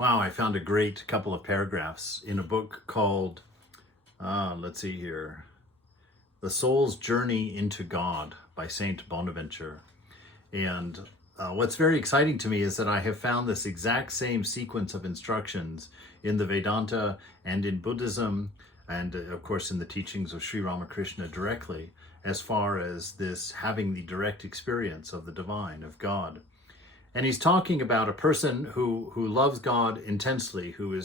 Wow, I found a great couple of paragraphs in a book called, let's see here, The Soul's Journey into God by Saint Bonaventure. And what's very exciting to me is that I have found this exact same sequence of instructions in the Vedanta and in Buddhism, and of course in the teachings of Sri Ramakrishna directly, as far as this having the direct experience of the divine, of God. And he's talking about a person who loves God intensely, who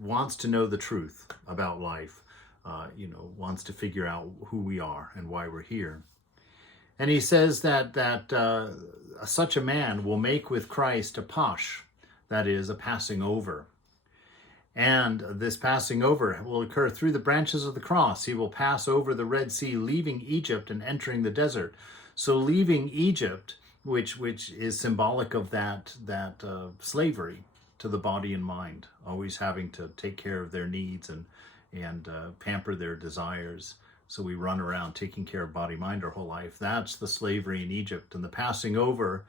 wants to know the truth about life, wants to figure out who we are and why we're here. And he says that such a man will make with Christ a pasch, that is, a passing over. And this passing over will occur through the branches of the cross. He will pass over the Red Sea, leaving Egypt and entering the desert. So leaving Egypt, which is symbolic of that slavery to the body and mind, always having to take care of their needs and pamper their desires. So we run around taking care of body mind our whole life. That's the slavery in Egypt. And the passing over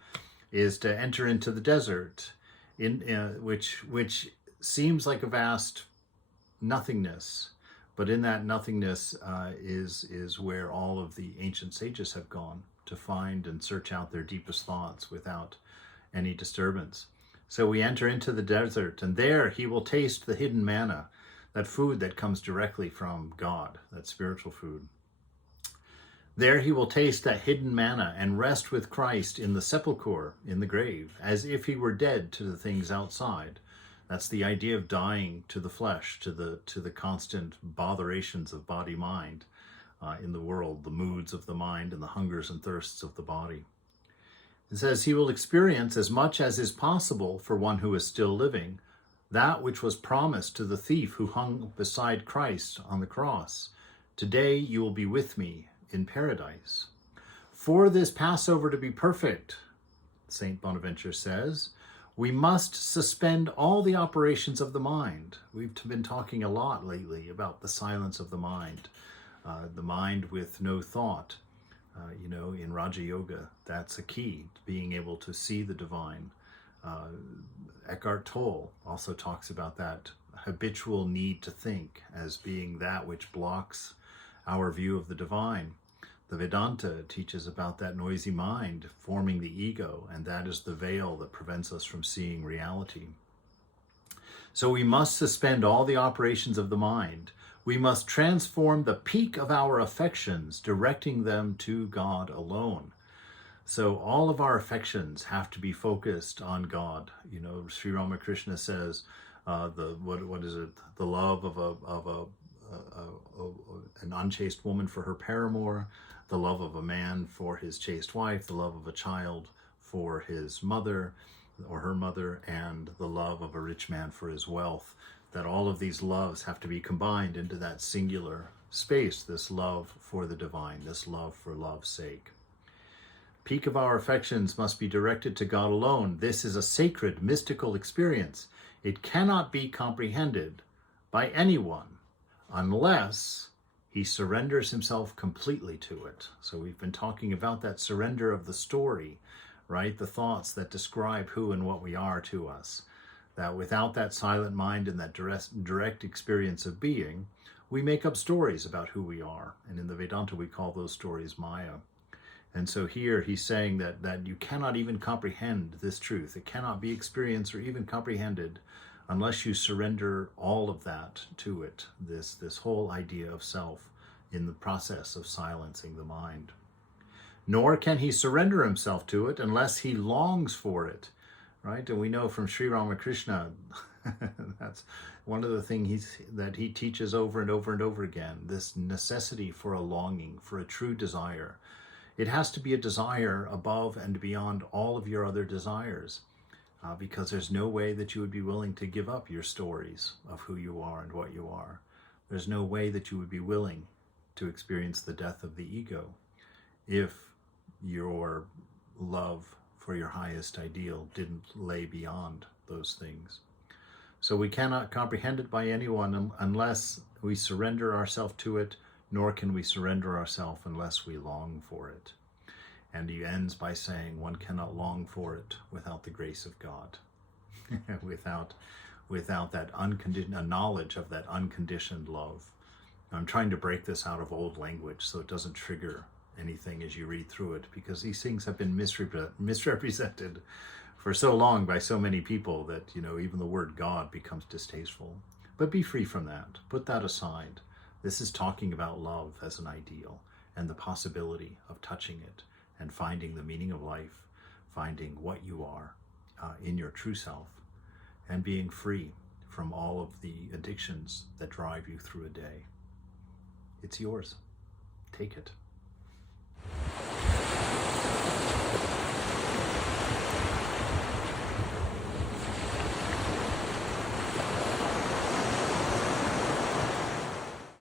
is to enter into the desert, which seems like a vast nothingness. But in that nothingness is where all of the ancient sages have gone to find and search out their deepest thoughts without any disturbance. So we enter into the desert, and there he will taste the hidden manna, that food that comes directly from God, that spiritual food. There he will taste that hidden manna and rest with Christ in the sepulchre, in the grave, as if he were dead to the things outside. That's the idea of dying to the flesh, to the constant botherations of body-mind in the world, the moods of the mind and the hungers and thirsts of the body. It says he will experience as much as is possible for one who is still living, that which was promised to the thief who hung beside Christ on the cross. Today you will be with me in paradise. For this Passover to be perfect, Saint Bonaventure says, we must suspend all the operations of the mind. We've been talking a lot lately about the silence of the mind with no thought. In Raja Yoga, that's a key to being able to see the divine. Eckhart Tolle also talks about that habitual need to think as being that which blocks our view of the divine. The Vedanta teaches about that noisy mind forming the ego, and that is the veil that prevents us from seeing reality. So we must suspend all the operations of the mind. We must transform the peak of our affections, directing them to God alone. So all of our affections have to be focused on God. Sri Ramakrishna says, what is it? The love of an unchaste woman for her paramour, the love of a man for his chaste wife, the love of a child for his mother or her mother, and the love of a rich man for his wealth. That all of these loves have to be combined into that singular space, this love for the divine, this love for love's sake. Peak of our affections must be directed to God alone. This is a sacred, mystical experience. It cannot be comprehended by anyone unless he surrenders himself completely to it. So we've been talking about that surrender of the story, right? The thoughts that describe who and what we are to us. That without that silent mind and that direct experience of being, we make up stories about who we are. And in the Vedanta, we call those stories Maya. And so here he's saying that you cannot even comprehend this truth. It cannot be experienced or even comprehended unless you surrender all of that to it, this whole idea of self in the process of silencing the mind. Nor can he surrender himself to it unless he longs for it, right? And we know from Sri Ramakrishna, that's one of the things that he teaches over and over and over again, this necessity for a longing, for a true desire. It has to be a desire above and beyond all of your other desires, because there's no way that you would be willing to give up your stories of who you are and what you are. There's no way that you would be willing to experience the death of the ego if your love for your highest ideal didn't lay beyond those things. So we cannot comprehend it by anyone unless we surrender ourselves to it, nor can we surrender ourselves unless we long for it. And he ends by saying, one cannot long for it without the grace of God. without that unconditioned knowledge of that unconditioned love. I'm trying to break this out of old language so it doesn't trigger anything as you read through it, because these things have been misrepresented for so long by so many people that, even the word God becomes distasteful. But be free from that. Put that aside. This is talking about love as an ideal and the possibility of touching it and finding the meaning of life, finding what you are in your true self, and being free from all of the addictions that drive you through a day. It's yours. Take it.